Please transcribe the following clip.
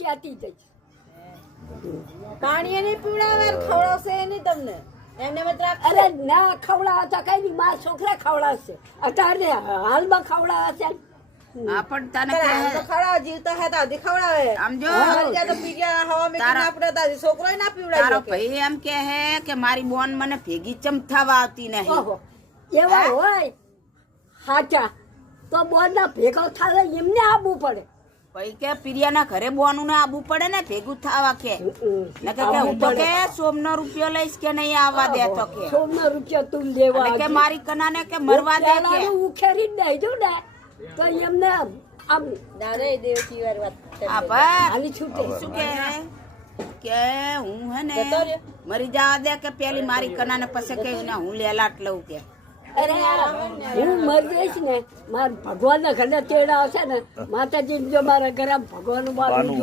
કહેતી જઈશ. પાણી નહીં પીવડાવે ખવડાવશે નહીં તમને એમને મત રાખ. અરે ના ખવડાવતા કઈ નહીં, મારા છોકરા ખવડાવશે. અત્યારે હાલમાં ખવડાવશે. હા પણ તને તો ખવડાવે જીવતા હે તો હજી ખવડાવે. આમ જો ત્યાં તો પી ગયા હવા મેં ના પડે તો હજી છોકરો ના પીવડાવે. તારો ભાઈ એમ કે હે કે મારી બોન મને ભેગી ચમ થવા આવતી નહીં. ઓહો એવા હોય સાચા તો બોરના ભેગો થાય એમને આવવું પડે. ભાઈ કે પિરિયાના ઘરે બોનું ને આવવું પડે ને ભેગું થવા કે ને કે હું તો કે સોમનો રૂપિયો લઈશ કે નહીં આવવા દે તો કે 100 રૂપિયા તું લેવા અને કે મારી કનાને કે મરવા દે કે ઉખેરી જ દઈ દઉં ને તો એમને આમ દાદા એ દેવકી વાર વાત આ પર હાલી છૂટે. શું કે હું હે ને મરી જવા દે કે પેલી મારી કનાને પછી કે ને હું લેલાટ લઉં કે અરે હું મરી જઈશ ને મારા ભગવાન ના ઘરે તેડા આવશે ને માતાજી જો મારા ઘરે ભગવાન મારું